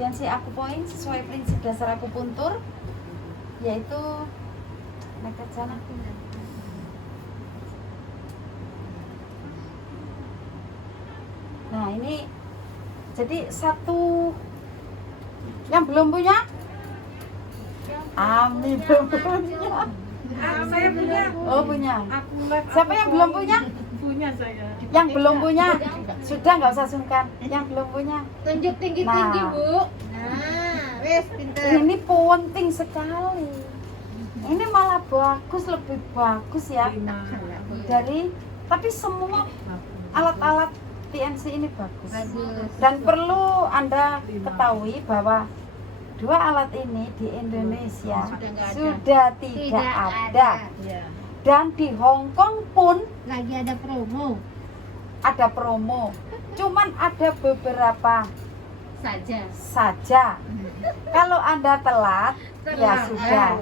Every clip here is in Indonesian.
TNC Acupoint sesuai prinsip dasar akupuntur, yaitu nekat sana. Nah ini jadi satu yang belum punya, Ami belum punya. Saya punya. Oh punya. Aku live. Siapa yang belum punya? Punya saya. Yang belum punya sudah nggak usah sungkan. Yang belum punya. Tunjuk tinggi-tinggi, Nah. Bu. Nah, wes pinter. Ini penting sekali. Ini malah bagus, lebih bagus ya dari. Tapi semua alat-alat TNC ini bagus. Bagus. Dan perlu Anda ketahui bahwa dua alat ini di Indonesia Sudah nggak ada. sudah tidak ada. Iya. Dan di Hong Kong pun Lagi ada promo ada promo. Cuman ada beberapa saja. saja. Kalau Anda telat, ya sudah.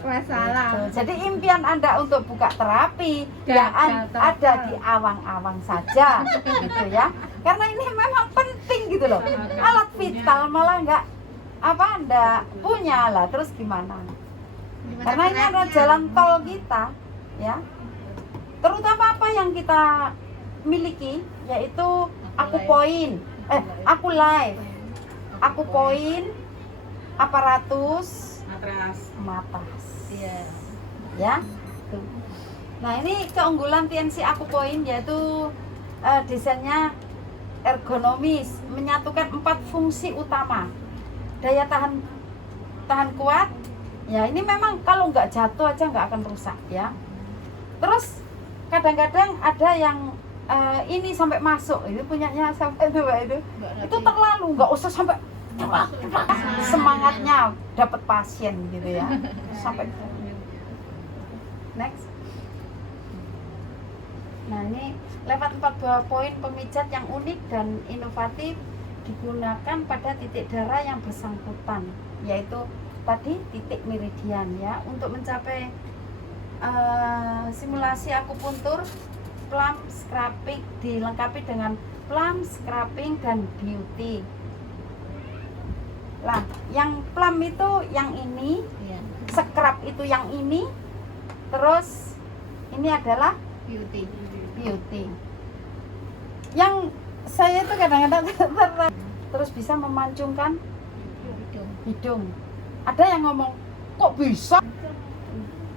Masalah. Tuh, jadi impian Anda untuk buka terapi Gagal total. ada di awang-awang saja, gitu ya. Karena ini memang penting gitu loh. Alat vital malah nggak Anda punya lah, terus gimana? Karena ini adalah jalan tol kita, ya. Terutama apa yang kita miliki, yaitu Acupoint, Aculife, Acupoint, aparatus Matras. matas. Iya. Ya. Tuh. Nah, ini keunggulan TNC Acupoint yaitu desainnya ergonomis, menyatukan 4 fungsi utama. Daya tahan kuat. Ya, ini memang kalau nggak jatuh aja nggak akan rusak ya. Terus kadang-kadang ada yang ini sampai masuk, itu punyanya sampai itu terlalu, nggak usah sampai semangatnya dapat pasien gitu ya. Sampai next. Nah, ini lewat 42 poin pemijat yang unik dan inovatif digunakan pada titik darah yang bersangkutan, yaitu tadi titik meridian ya, untuk mencapai simulasi akupuntur. Plum scraping dilengkapi dengan plum scraping dan beauty. Lah, yang plum itu yang ini, Iya. scrap itu yang ini, terus ini adalah Beauty. beauty. Yang saya itu kadang-kadang terus bisa memancungkan hidung. Ada yang ngomong, kok bisa?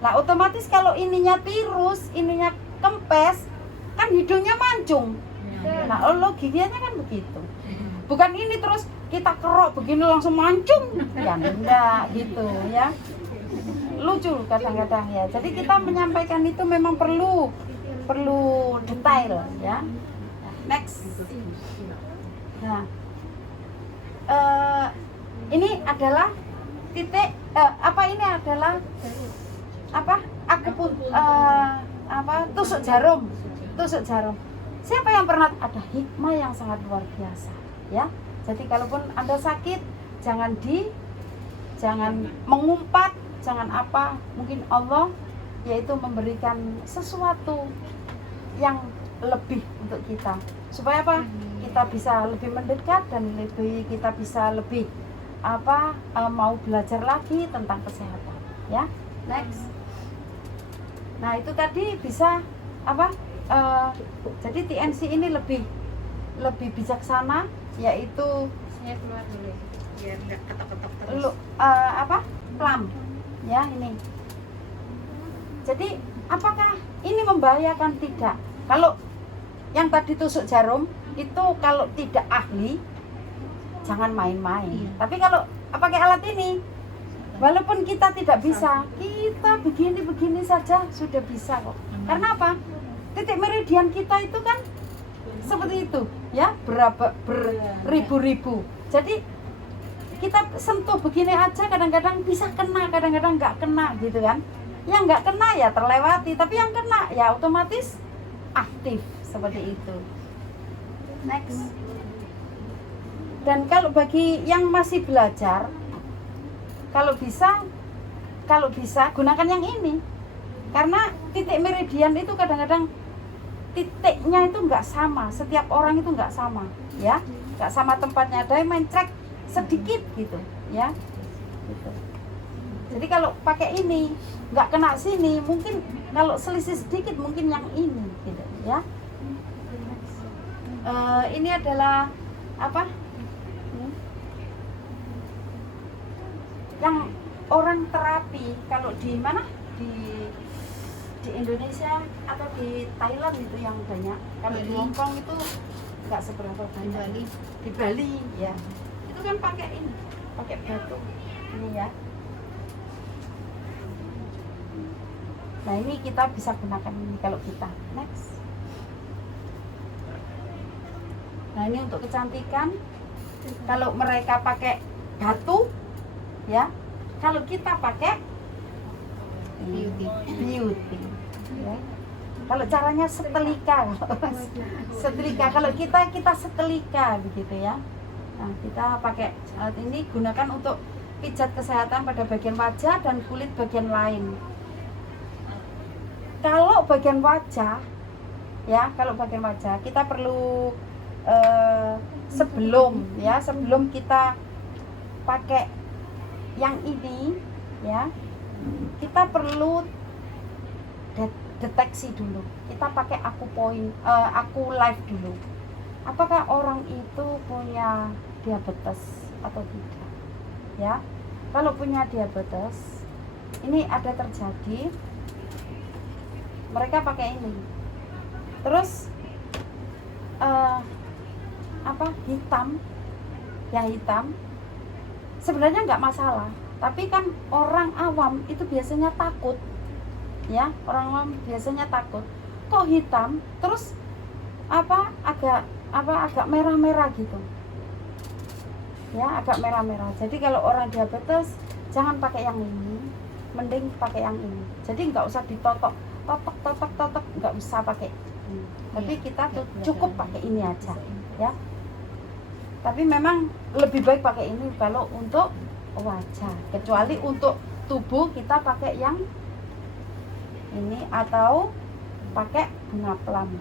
Nah, otomatis kalau ininya tirus, ininya kempes, kan hidungnya mancung. Nah, logikanya kan begitu. Bukan ini terus kita kerok begini langsung mancung. Ya enggak gitu ya. Lucu kadang-kadang ya. Jadi kita menyampaikan itu memang perlu detail ya. Next. Nah, ini adalah titik ini adalah tusuk jarum. Siapa yang pernah ada hikmah yang sangat luar biasa ya. Jadi kalaupun Anda sakit, jangan mengumpat, jangan mungkin Allah yaitu memberikan sesuatu yang lebih untuk kita, supaya kita bisa lebih mendekat dan kita bisa lebih mau belajar lagi tentang kesehatan ya. Next. Nah, itu tadi bisa jadi TNC ini lebih bijaksana, yaitu Saya keluar dulu biar nggak ketok-ketok terus. plum ya ini. Jadi apakah ini membahayakan? Tidak. Kalau yang tadi tusuk jarum itu kalau tidak ahli jangan main-main. Tapi kalau pakai alat ini, walaupun kita tidak bisa, kita begini saja sudah bisa kok. Karena apa? Titik meridian kita itu kan seperti itu ya, beribu-ribu. Jadi kita sentuh begini aja kadang-kadang bisa kena, kadang-kadang nggak kena gitu kan. Yang nggak kena ya terlewati, tapi yang kena ya otomatis aktif seperti itu. Next. Dan kalau bagi yang masih belajar, kalau bisa gunakan yang ini, karena titik meridian itu kadang-kadang titiknya itu nggak sama, setiap orang itu nggak sama ya, nggak sama tempatnya. Ada yang main cek sedikit gitu ya gitu. Jadi kalau pakai ini nggak kena sini, mungkin kalau selisih sedikit mungkin yang ini gitu ya. Ini adalah apa? Yang orang terapi kalau di mana di Indonesia atau di Thailand itu yang banyak. Kalau di Hong Kong itu nggak seberapa banyak. Di Bali ya. Itu kan pakai ini, pakai batu ini ya. Nah ini kita bisa gunakan ini kalau kita. Next. Nah ini untuk kecantikan. Kalau mereka pakai batu, ya. Kalau kita pakai beauty. Ya. Kalau caranya setelika, setelika. Kalau kita setelika begitu ya. Nah kita pakai alat ini gunakan untuk pijat kesehatan pada bagian wajah dan kulit bagian lain. Kalau bagian wajah, ya kalau bagian wajah kita perlu sebelum kita pakai yang ini, ya kita perlu deteksi dulu. Kita pakai aku live dulu. Apakah orang itu punya diabetes atau tidak? Ya, kalau punya diabetes, ini ada terjadi. Mereka pakai ini, terus hitam, ya hitam. Sebenarnya nggak masalah, tapi kan orang awam itu biasanya takut, ya orang awam biasanya takut. Kok hitam, terus agak merah-merah gitu, ya agak merah-merah. Jadi kalau orang diabetes jangan pakai yang ini, mending pakai yang ini. Jadi nggak usah ditotok, nggak usah pakai ini. Tapi kita cukup pakai ini aja, ya. Tapi memang lebih baik pakai ini kalau untuk wajah. Kecuali untuk tubuh kita pakai yang ini atau pakai bunga plum.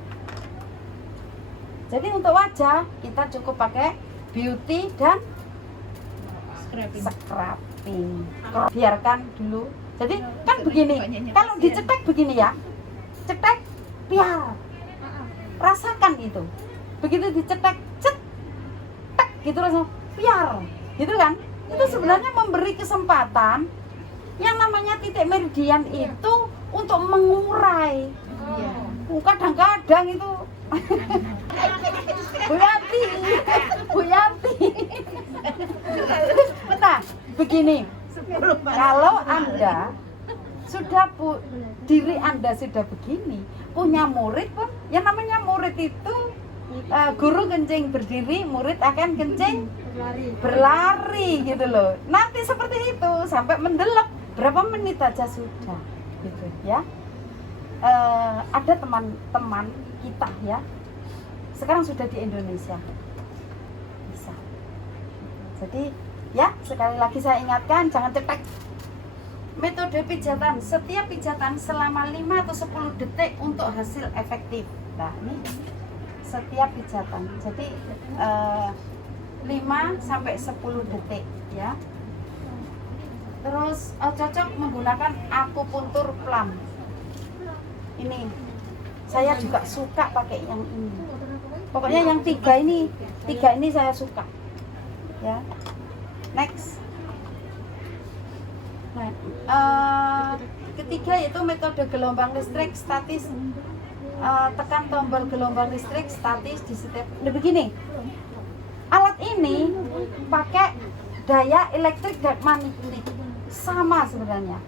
Jadi untuk wajah kita cukup pakai beauty dan scrubbing. Biarkan dulu. Jadi kan begini, kalau dicetek begini ya, cetek biar rasakan itu. Begitu dicetek, cetek gitu langsung biar, gitu kan? Itu sebenarnya memberi kesempatan yang namanya titik meridian itu untuk mengurai. Kadang-kadang itu Bu Yanti. Nah, begini. Kalau Anda sudah diri Anda sudah begini, punya murid pun, yang namanya murid itu guru kencing berdiri, murid akan kencing berlari gitu loh. Nanti seperti itu sampai mendelep berapa menit aja sudah, gitu ya. Ada teman-teman kita ya, sekarang sudah di Indonesia bisa. Jadi ya, sekali lagi saya ingatkan, jangan cetek. Metode pijatan, setiap pijatan selama 5 atau 10 detik untuk hasil efektif. Nah, ini setiap pijatan. Jadi 5 sampai 10 detik ya. Terus cocok menggunakan akupuntur plum. Ini saya juga suka pakai yang ini. Pokoknya yang tiga ini saya suka. Ya. Next. Nah, ketiga yaitu metode gelombang listrik statis. Tekan tombol gelombang listrik statis di setiap. Nah, begini. Alat ini pakai daya elektrik dan magnetik. Sama sebenarnya.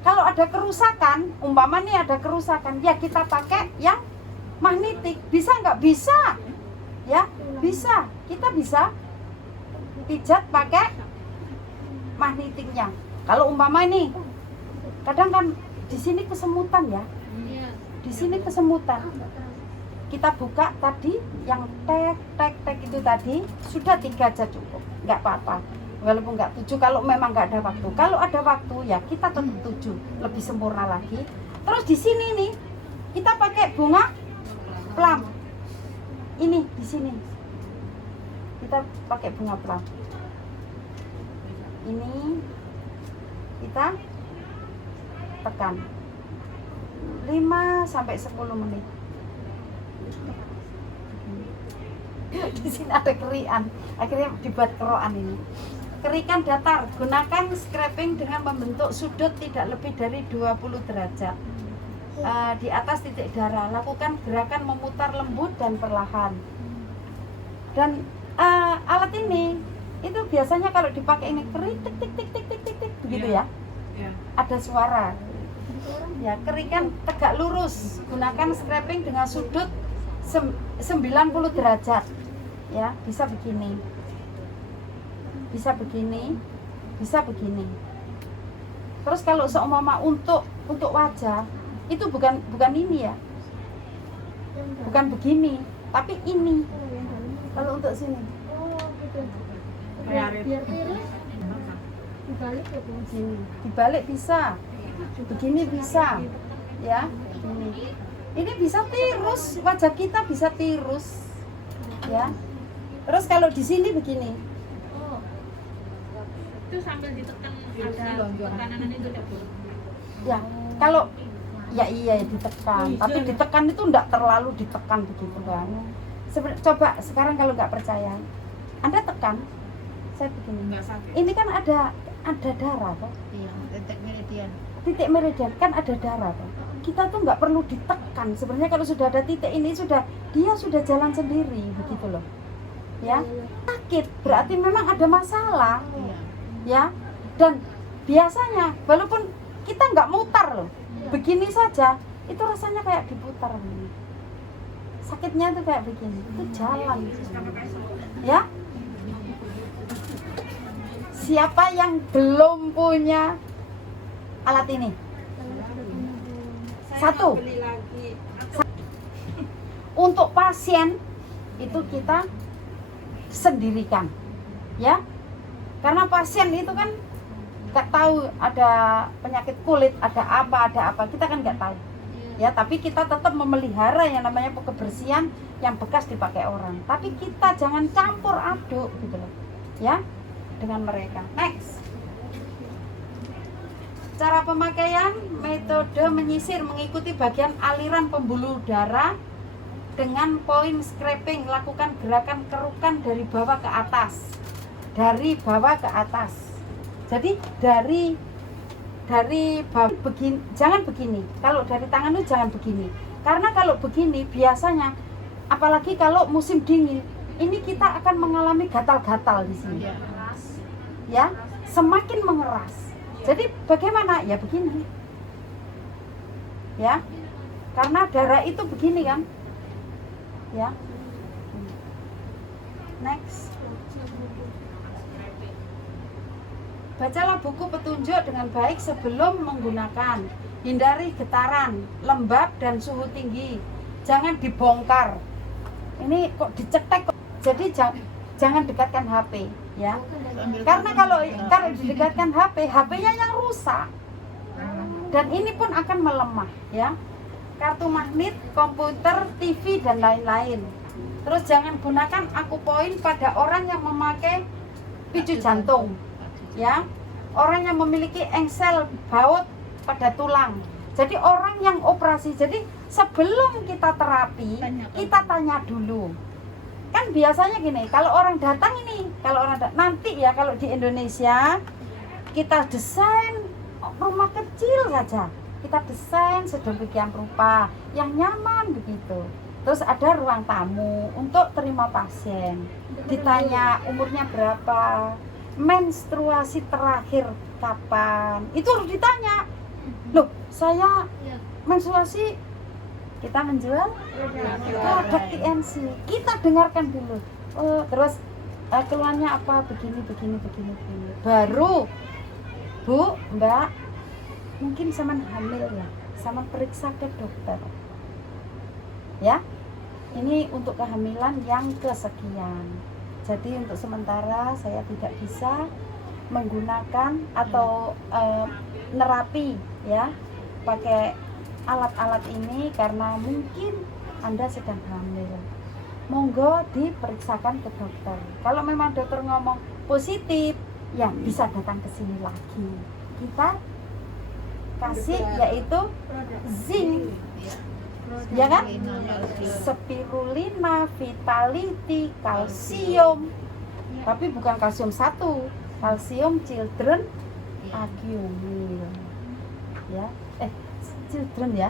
Kalau ada kerusakan, umpama nih ada kerusakan, ya kita pakai yang magnetik. Bisa nggak? Bisa. Ya, bisa. Kita bisa pijat pakai magnetiknya. Kalau umpama ini, kadang kan di sini kesemutan ya, di sini kesemutan. Kita buka tadi yang tek itu tadi sudah 3 aja cukup, nggak apa-apa. Walaupun nggak 7 kalau memang nggak ada waktu. Kalau ada waktu ya kita tetap 7, lebih sempurna lagi. Terus di sini nih kita pakai bunga plum. Ini di sini kita pakai bunga plum. ini kita tekan 5 sampai 10 menit. Di sini ada kerian, akhirnya dibuat kerokan ini. Kerikan datar, gunakan scraping dengan membentuk sudut tidak lebih dari 20 derajat di atas titik darah. Lakukan gerakan memutar lembut dan perlahan. Dan alat ini itu biasanya kalau dipakai ini keritik tik tik tik tik tik tik begitu ya. Ada suara. Ya, kerikan tegak lurus. Gunakan scraping dengan sudut 90 derajat. Ya, bisa begini. Bisa begini, bisa begini. Terus kalau seumpama untuk wajah itu bukan ini ya. Bukan begini, tapi ini. Kalau untuk sini. Biar tirus dibalik ya Bu. Begini. Dibalik bisa. Begini bisa. Ya, ini bisa tirus, wajah kita bisa tirus. Ya. Terus kalau di sini begini. Itu sambil ditekan ada tekanan itu ya Bu. Ya, kalau ya iya ditekan, tapi ditekan itu enggak terlalu ditekan begitu kan. Coba sekarang kalau nggak percaya, Anda tekan, saya begini. nggak sakit. Ini kan ada darah toh. Iya, titik meridian. Titik meridian kan ada darah toh. Kita tuh nggak perlu ditekan. Sebenarnya kalau sudah ada titik ini dia sudah jalan sendiri begitu loh. Ya, sakit berarti memang ada masalah. Iya. Ya, dan biasanya walaupun kita nggak mutar loh, begini saja itu rasanya kayak diputar begini. Sakitnya tuh kayak begini, itu jalan. Ya, siapa yang belum punya alat ini? Satu, untuk pasien itu kita sendirikan, ya. Karena pasien itu kan nggak tahu ada penyakit kulit, ada apa, kita kan nggak tahu. Ya, tapi kita tetap memelihara yang namanya kebersihan yang bekas dipakai orang. Tapi kita jangan campur aduk gitu loh, ya, dengan mereka. Next. Cara pemakaian, metode menyisir mengikuti bagian aliran pembuluh darah dengan poin scraping. Lakukan gerakan kerukan dari bawah ke atas. Dari bawah ke atas. Jadi dari bawah begini, jangan begini. Kalau dari tangan itu jangan begini. Karena kalau begini biasanya, apalagi kalau musim dingin, ini kita akan mengalami gatal-gatal di sini. Ya, semakin mengeras. Jadi bagaimana? Ya begini. Ya. Karena darah itu begini kan. Ya. Next. Bacalah buku petunjuk dengan baik sebelum menggunakan. Hindari getaran, lembab dan suhu tinggi. Jangan dibongkar. Ini kok dicetek kok. Jadi jangan dekatkan HP, ya. Karena kalau didekatkan HP-nya yang rusak. Dan ini pun akan melemah, ya. Kartu magnet, komputer, TV dan lain-lain. Terus jangan gunakan akupoin pada orang yang memakai picu jantung. Ya, orang yang memiliki engsel baut pada tulang. Jadi orang yang operasi. Jadi sebelum kita terapi, kita tanya dulu. Kan biasanya gini, kalau orang datang nanti ya, kalau di Indonesia kita desain rumah kecil saja. Kita desain sedemikian rupa yang nyaman begitu. Terus ada ruang tamu untuk terima pasien. Ditanya umurnya berapa, menstruasi terakhir kapan, itu harus ditanya. Loh, saya menstruasi, kita menjual produk TNC, kita dengarkan dulu. Oh, terus keluhannya apa, begini. Baru, Bu, Mbak, mungkin sama hamil ya, sama periksa ke dokter. Ya, ini untuk kehamilan yang kesekian. Jadi untuk sementara saya tidak bisa menggunakan atau nerapi ya pakai alat-alat ini karena mungkin Anda sedang hamil. Monggo diperiksakan ke dokter. Kalau memang dokter ngomong positif, ya bisa datang ke sini lagi. Kita kasih yaitu zinc, ya kan? Spirulina, vitality, kalsium. Tapi bukan kalsium 1, kalsium children agiumil. Ya, children ya.